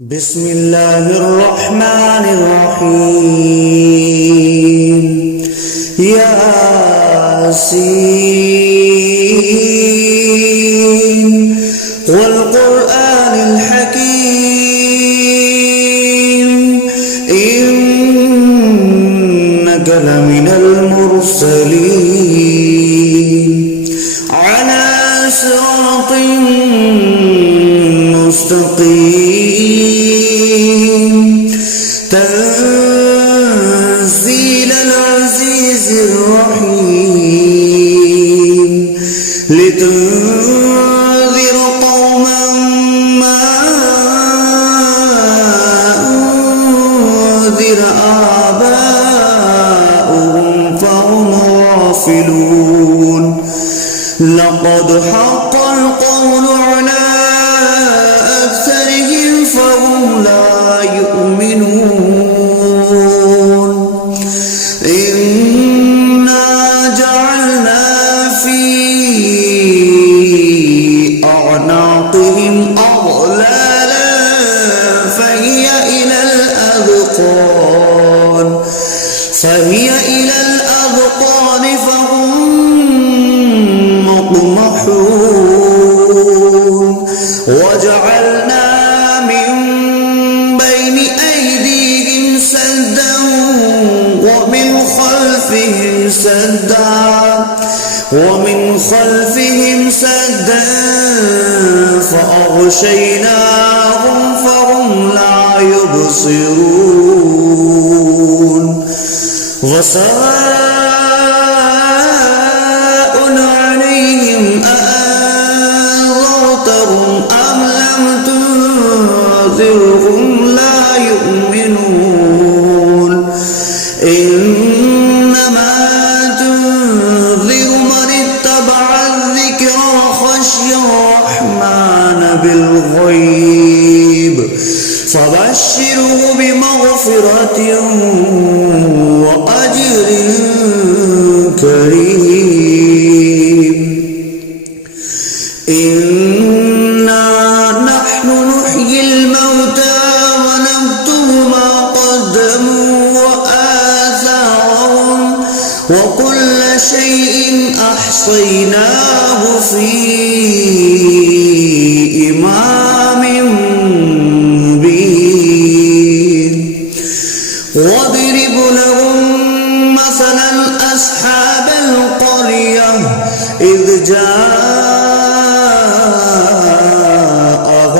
بسم الله الرحمن الرحيم ياسين والقرآن الحكيم إنك لمن المرسلين على صراط مستقيم تنزيل العزيز الرحيم لتنذر قوما ما أنذر آباؤهم فهم غافلون لقد حق القول على أكثرهم فهم لا يؤمنون إنا جعلنا في أعناقهم أغلالا فهي إلى الأذقان فهم مقمحون وجعلنا من بين أيديهم سدا ومن خلفهم سدا فأغشيناهم فهم لا يبصرون وسواء عليهم أأنذرتهم أم لم تنذرهم لا يؤمنون إنما تنذر من اتبع الذكر وخشي الرحمن بالغيب فبشره بمغفرة وأجر كريم إنا نحن نحيي الموتى ونكتب ما قدموا وآثارهم وكل شيء أحصيناه في إمام مبين واضرب لهم مثلا أصحاب القرية إذ جاءها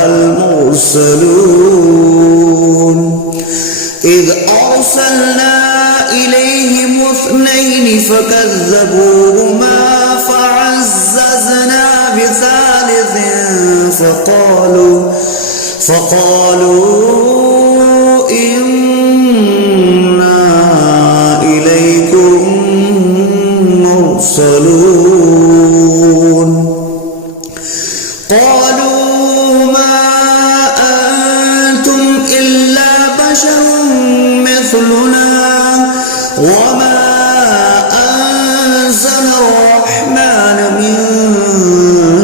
المرسلون إذ أرسلنا إليهم اثنين فكذبوهما فعززنا بثالث فقالوا إنا إليكم مرسلون قالوا ما أنتم إلا بشر مثلنا وما أنزل الرحمن من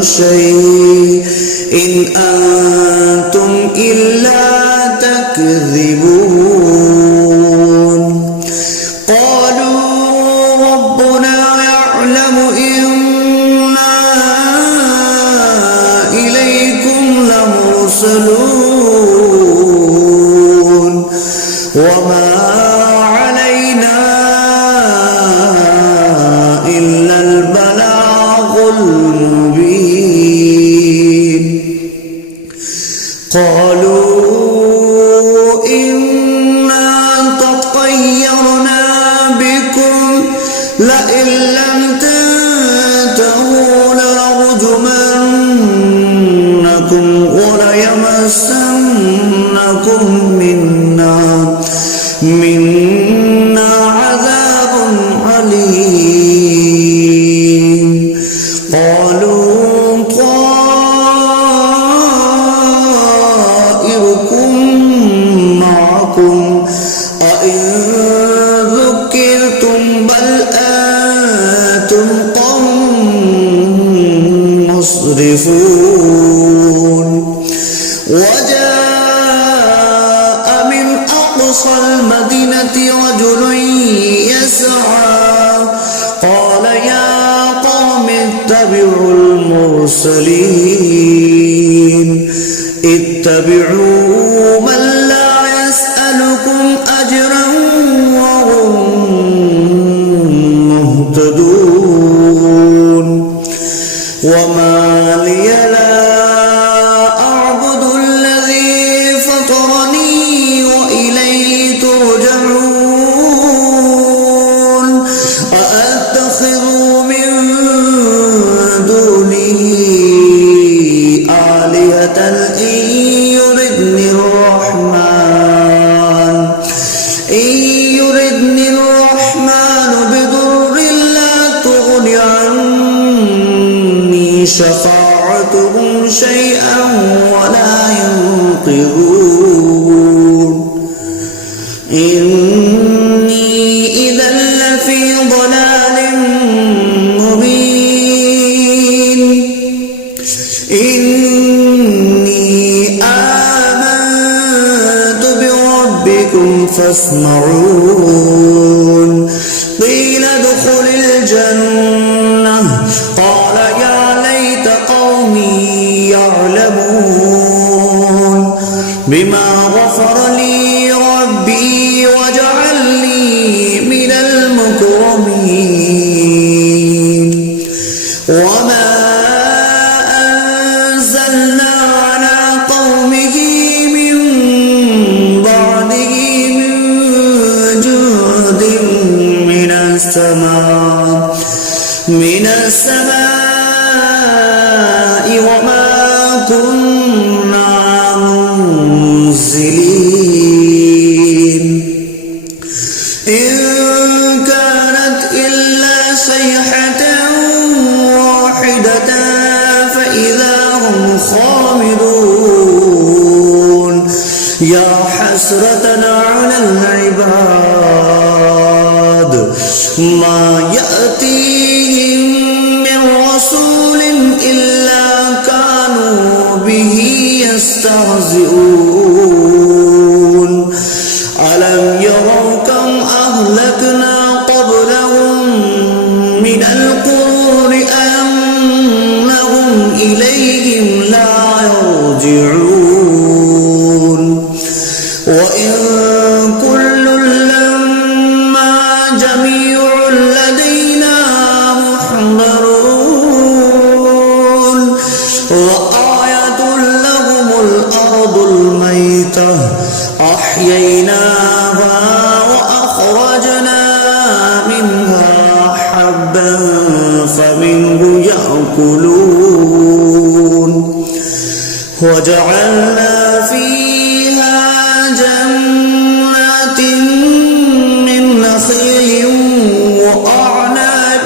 شيء إن أنتم إلا تكذبون قالوا ربنا يعلم إنا إليكم لمرسلون وما علينا إلا البلاغ المبين قالوا إنا تطيرنا بكم لئن لم تنتهوا لنرجمنكم وليمسنكم منا عذاب عليم قالوا طائركم معكم أئن ذكرتم بل أنتم قوم مسرفون وجاء أقصى المدينة رجل يسعى قال يا قوم اتبعوا المرسلين اتبعوا من لا يسألكم أجرا وهم مهتدون وما لي لا أعبد الذي فطرني وإليه ترجعون أأتخذ من دونه آلهة إن يردني الرحمن بضر لا تغن عني شفاعتهم شيئا ولا ينقذون إني إذا لفي ضلال مبين إني آمنت بربكم فاسمعون قيل ادخل الجنة قال يا ليت قومي يعلمون بما غفر لي ربي وجعلني من المكرمين وما أنزلنا على قومه من بعده من جند من السماء وما كنا منزلين إن كانت إلا صيحة واحدة فإذا هم خامدون يا حسرة على العباد ما يأتيهم من رسول إلا كانوا به يستهزئون ألم يروا كم أهلكنا قبلهم من القرون أنهم إليهم لا يرجعون وإن كل لما جميع لدينا محضرون وآية لهم الأرض الميتة أحييناها وأخرجنا منها حبا فمنه يأكلون وجعلنا فيها جنات من نخيل وأعناب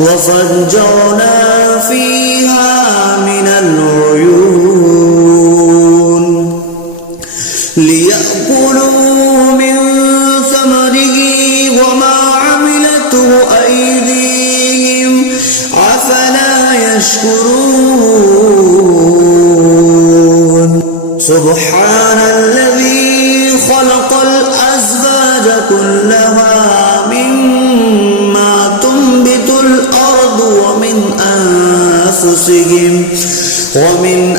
وفجرنا فيها من العيون ليأكلوا من ثمره وما عملته أيديهم أفلا يشكرون سبحان الذي خلق الأزواج كلها مما تنبت الأرض ومن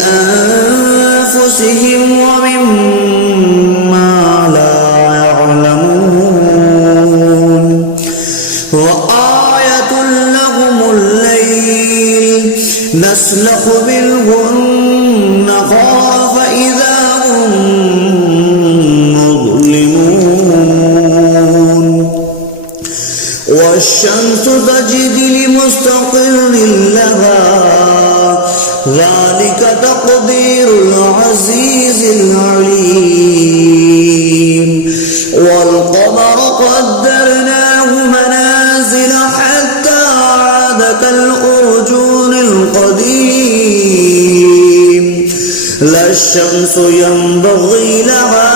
أنفسهم ومما لا يعلمون وآية لهم الليل نسلخ منه النهار فإذا هم مظلمون والشمس تجري لمستقر لها ذلك تقدير العزيز العليم والقمر قدرناه منازل حتى عاد كالأرجون القديم لا الشمس ينبغي لها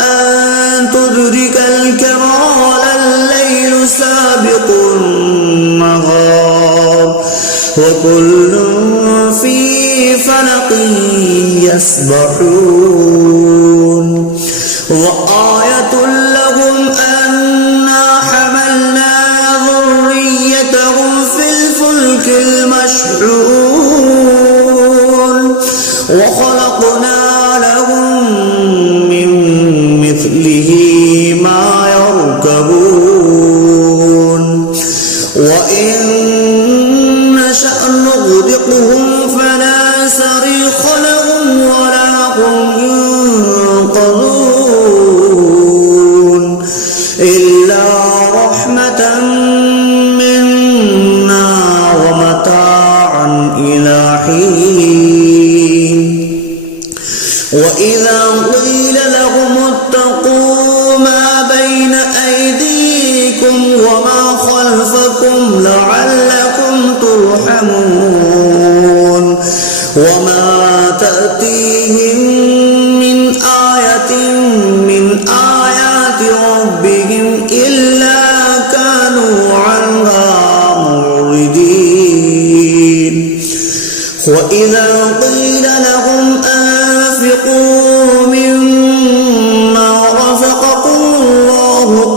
أن تدرك الكمر ولا الليل سابق النهار وكل في فلق يسبحون وآية لهم أنا حملنا ذريتهم في الفلك المشحون وخلقنا لهم من مثله ما يركبون وإن نشأ نغرقهم فلا صريخ لهم ولا هم ينقذون إلا رحمة منا ومتاعا إلى حين وإذا قيل لهم اتقوا ما بين أيديكم وما خلفكم لعلكم ترحمون وما تأتيهم من آية من آيات ربهم إلا كانوا عنها معرضين وإذا قيل لهم أنفقوا مما رزقكم الله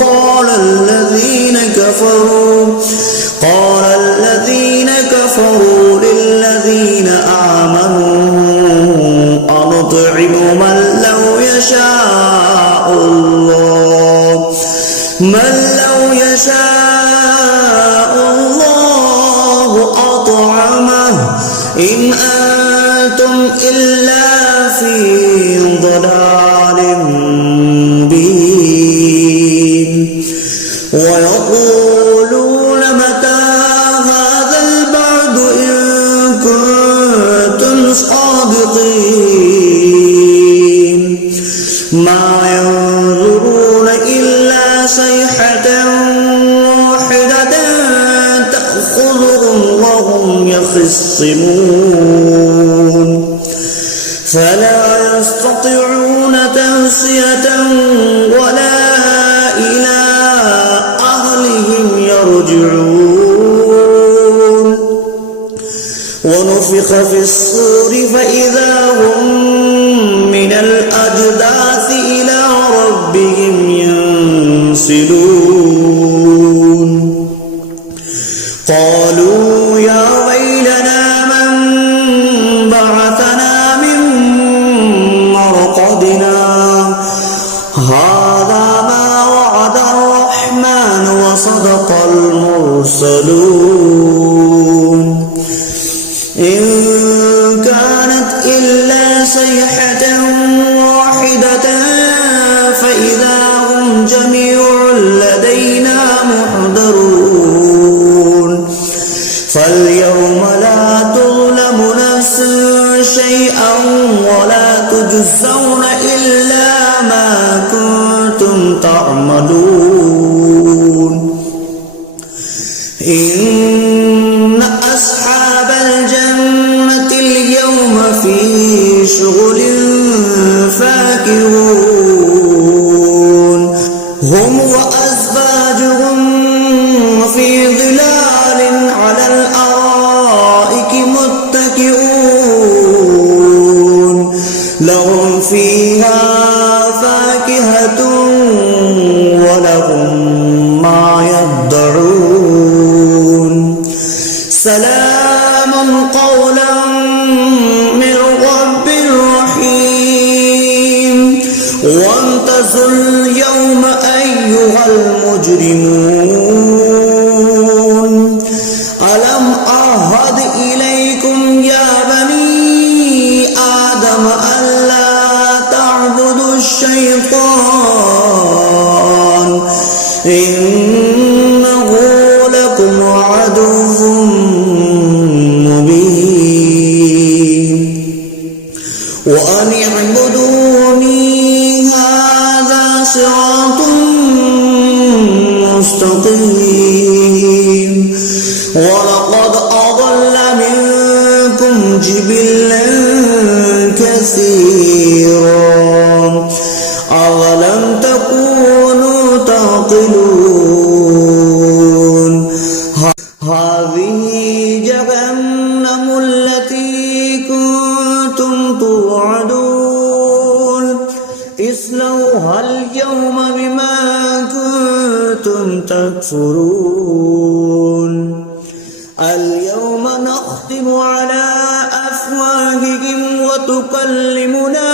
قال الذين كفروا للذين آمنوا أنطعم من لو يشاء الله أطعمه إن أنتم إلا في ضلال مبين ويقولون متى هذا البعد إن كنتم صادقين ما ينظرون إلا صيحة واحدة تأخذهم وهم يخصمون فلا يستطيعون توصية ولا إلى أهلهم يرجعون ونفخ في الصور فإذا هم من الأجداث إلى ربهم ينسلون قالوا يا ويلنا من بعثنا من مرقدنا هذا ما وعد الرحمن وصدق المرسلون إن كانت إلا صيحة واحدة فإذا هم جميع لدينا محضرون فاليوم لا تظلم نفس شيئا ولا تجزون إلا ما كنتم تعملون إن أصحاب الجنة اليوم في شغل فاكهون هم وأزواجهم في ظلال على الأرائك متكئون لهم فيها فاكهة ولهم ما يدعون سلام قولا من رب رحيم وانتظروا اليوم أيها المجرمون ألم أعهد إليكم يا بني آدم ألا تعبدوا الشيطان إنه لكم عدو مبين وأن اعبدوني هذا صراط مستقيم ولقد أضل منكم جبلا كثيرا أولم تكونوا تعقلون هذه جهنم التي كنتم اصلوها اليوم بما كنتم تكفرون اليوم نختم على أفواههم وتكلمنا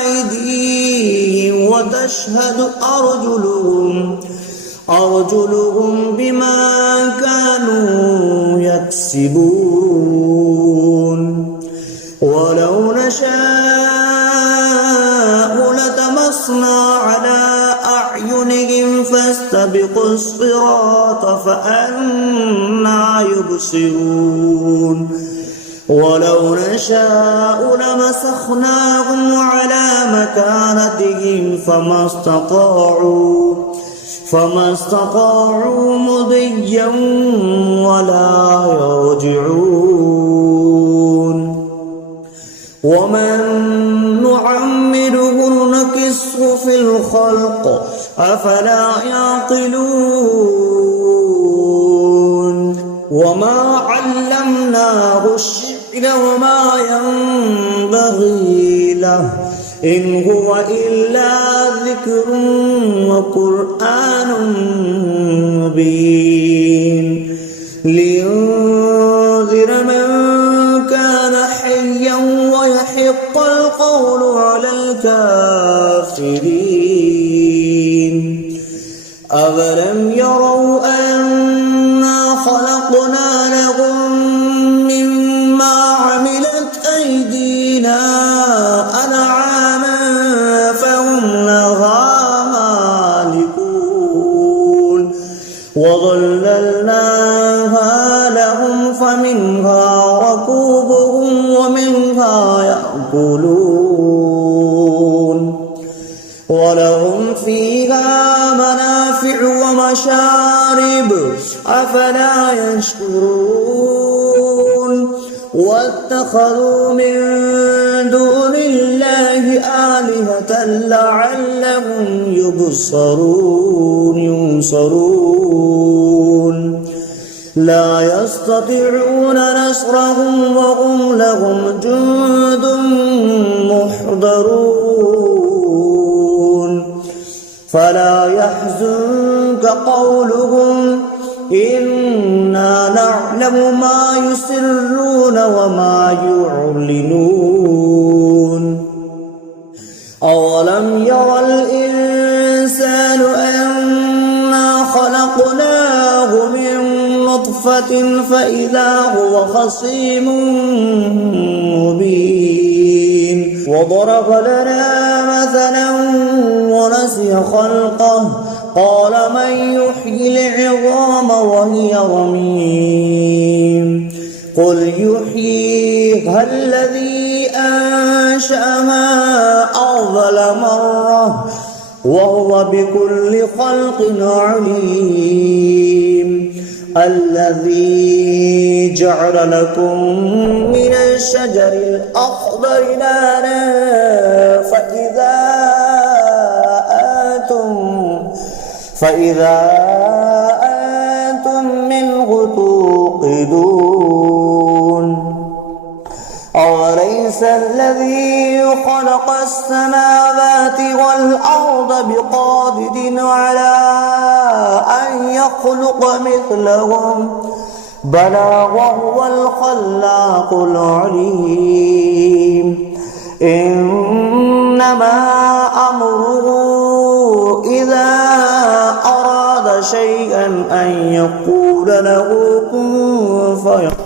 أيديهم وتشهد أرجلهم بما كانوا يكسبون ولو نشاء لطمسنا على أعينهم فاستبقوا الصراط فأنى يبصرون ولو نشاء لمسخناهم على مكانتهم فما استطاعوا مضيا ولا يرجعون ومن نعمره نكسه في الخلق أفلا يعقلون وما علمناه الشعر وما ينبغي له إن هو إلا ذكر وقرآن مبين لينذر من كان حيا ويحق القول على الكافرين أولم يروا أنا خلقنا لهم مما عملت أيدينا أنعاما فهم لها مالكون وظللناها لهم فمنها ركوبهم ومنها يأكلون ولهم فيها منافع ومشارب أفلا يشكرون واتخذوا من دون الله آلهة لعلهم ينصرون لا يستطيعون نصرهم وهم لهم جند محضرون فلا يحزنك قولهم إنا نعلم ما يسرون وما يعلنون أولم ير الإنسان أنا خلقناه من نطفة فإذا هو خصيم مبين وضرب لنا مثلا ونسي خلقه قال من يحيي العظام وهي رميم قل يحييها الذي أنشأها أول مرة وهو بكل خلق عليم الذي جعل لكم من الشجر الأخضر نارا فإذا أنتم منه توقدون أوليس الذي خلق السماوات والأرض بقادر على أن يخلق مثلهم بلى وهو الخلاق العليم إنما أمره إذا أراد شيئا أن يقول له كن فيكون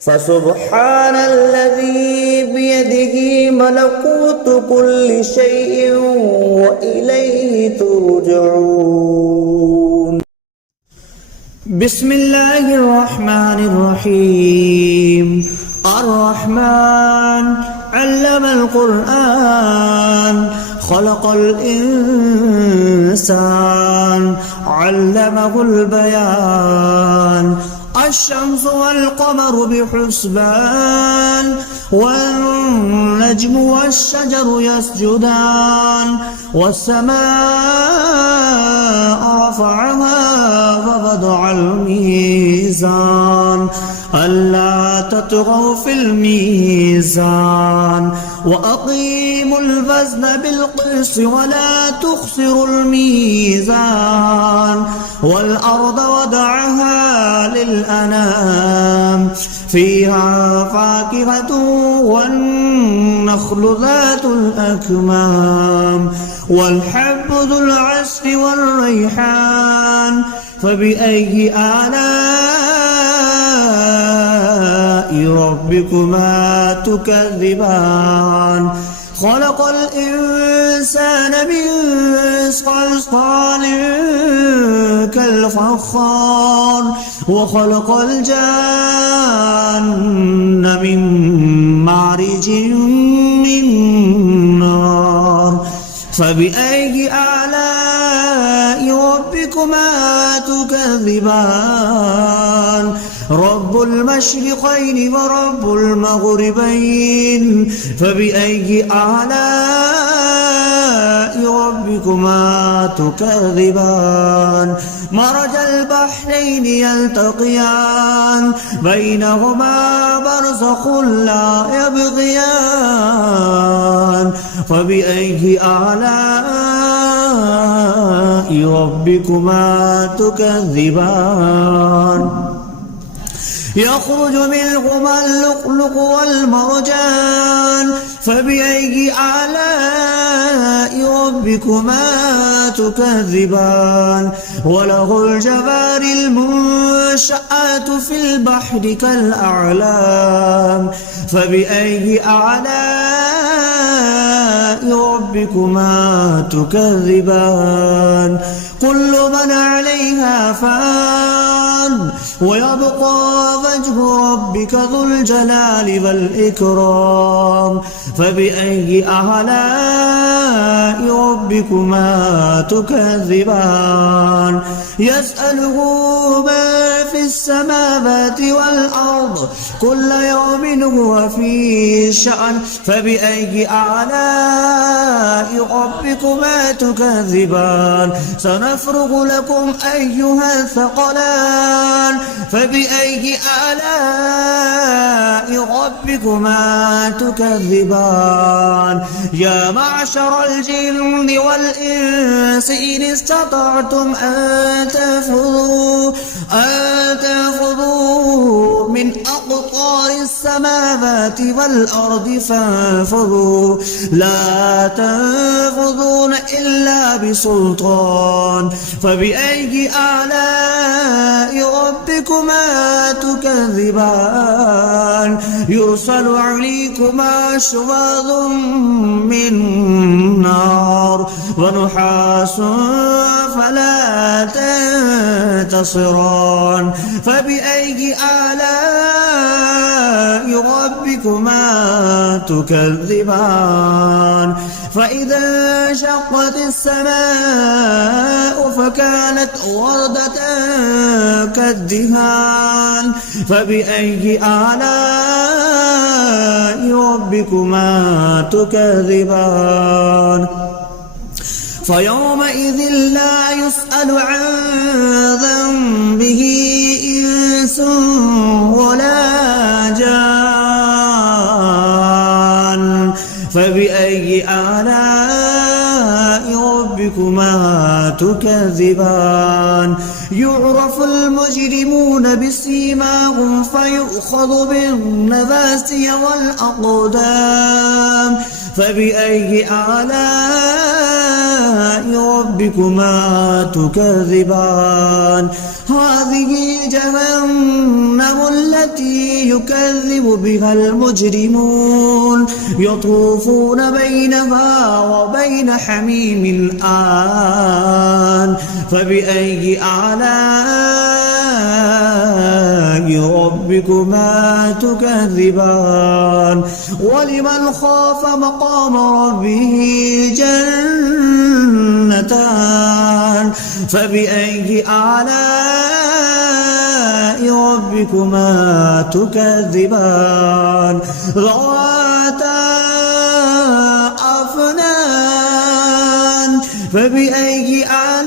فسبحان الذي بيده ملكوت كل شيء وإليه ترجعون بسم الله الرحمن الرحيم الرحمن علم القرآن خلق الإنسان علمه البيان الشمس والقمر بحسبان والنجم والشجر يسجدان والسماء رفعها فوضع الميزان ألا تطغوا في الميزان وأقيموا الوزن بالقسط ولا تخسروا الميزان والأرض وضعها للأنام فيها فاكهة والنخل ذات الأكمام والحب ذو العصف والريحان فبأي آلاء ربكما تكذبان خلق الإنسان من صلصال كالفخار وخلق الجان من مارج من نار فبأي آلاء ربكما تكذبان رب المشرقين ورب المغربين فبأي آلاء ربكما تكذبان مرج البحرين يلتقيان بينهما برزخ لا يبغيان فبأي آلاء ربكما تكذبان يخرج منهما اللؤلؤ والمرجان فبأي آلاء ربكما تكذبان وله الجوار المنشآت في البحر كالأعلام فبأي آلاء ربكما تكذبان كل من عليها فان ويبقى وجه ربك ذو الجلال والإكرام فبأي آلاء ربكما تكذبان يسأله من في السماوات والأرض كل يوم هو في شأن فبأي آلاء ربكما تكذبان سنفرغ لكم أيها الثقلان فبأي آلاء ربكما تكذبان يا معشر الجن والإنس إن استطعتم أن تنفذوا من أقطار السماوات والأرض فانفذوا لا تنفذون إلا بسلطان فبأي آلاء ربكما تكذبان يرسل عليكما شواظ من نار ونحاس فلا تنتصران فبأي آلاء ربكما تكذبان فإذا انشقت السماء فكانت وردة كالدهان فبأي آلاء ربكما تكذبان فيومئذ لا يسأل عن ذنبه إنس ولا جان فبأي آلاء ربكما تكذبان يعرف المجرمون بسيماهم فيؤخذ بالنواسي والأقدام فبأي آلاء ربكما تكذبان هذه جهنم التي يكذب بها المجرمون يطوفون بينها وبين حميم آن فبأي آلاء ربكما تكذبان ولمن خاف مقام ربه جنتان فبأي آلاء ربكما تكذبان ذواتا أفنان فبأي آلاء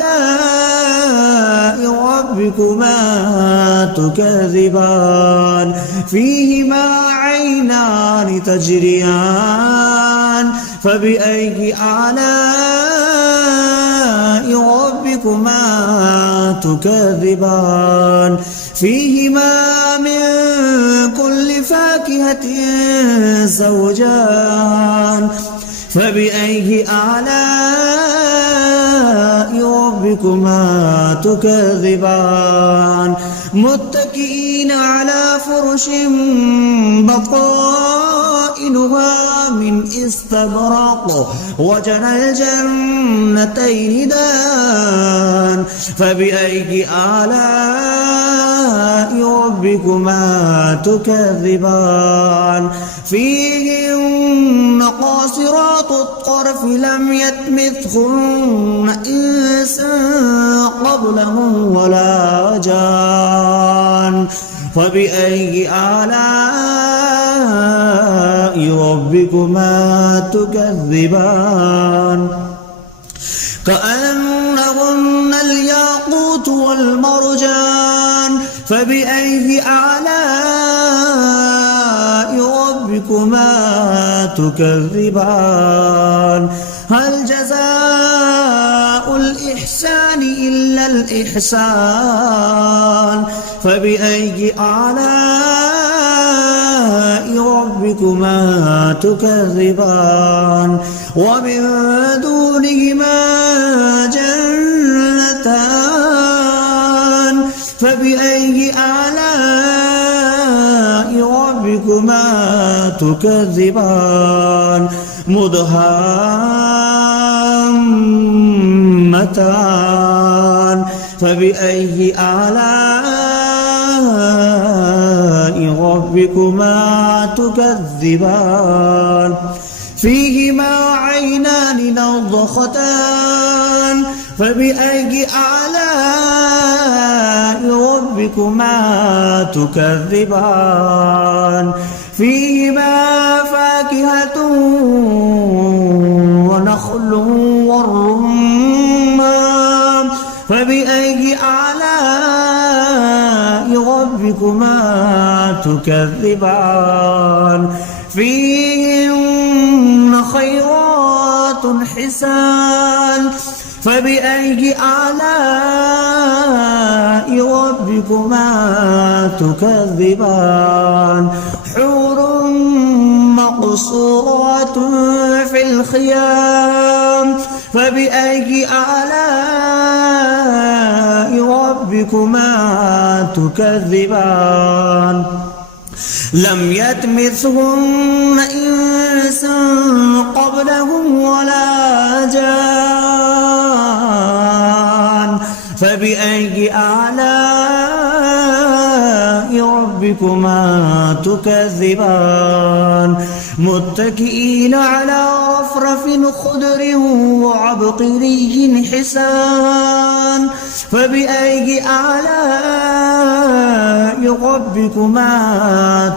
ربكما تكذبان فيهما عينان تجريان فبأي آلاء ربكما تكذبان فيهما من كل فاكهة زوجان فبأي آلاء ربكما تكذبان متكئين على فرش بطائنها من استبرق وجنى الجنتين دان فبأي آلاء ربكما تكذبان فيهن قاصرات الطرف لم يطمثهن إنس قبلهم ولا جان فبأي آلاء ربكما تكذبان كأنهن الياقوت والمرجان فبأي آلاء ربكما تكذبان هل جزاء الإحسان إلا الإحسان فبأي آلاء ربكما تكذبان ومن دونهما جنتان فبأي آلاء ربكما تكذبان مدهامتان فبأي آلاء ربكما تكذبان فيهما عينان نضختان فبأي آلاء ربكما تكذبان فيهما فاكهة ونخل والرمان فبأي آلاء ربكما تكذبان فيهن خيرات حسان فبأي آلاء ربكما تكذبان حور مقصورات في الخيام فبأي آلاء ربكما تكذبان لم يطمثهن إنس قبلهم ولا جان فبأي آلاء ربكما تكذبان متكئين على رفرف خضر وعبقري حسان فبأي آلاء ربكما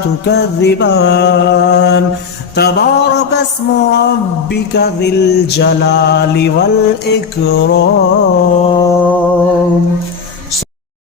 تكذبان تبارك اسم ربك ذي الجلال والإكرام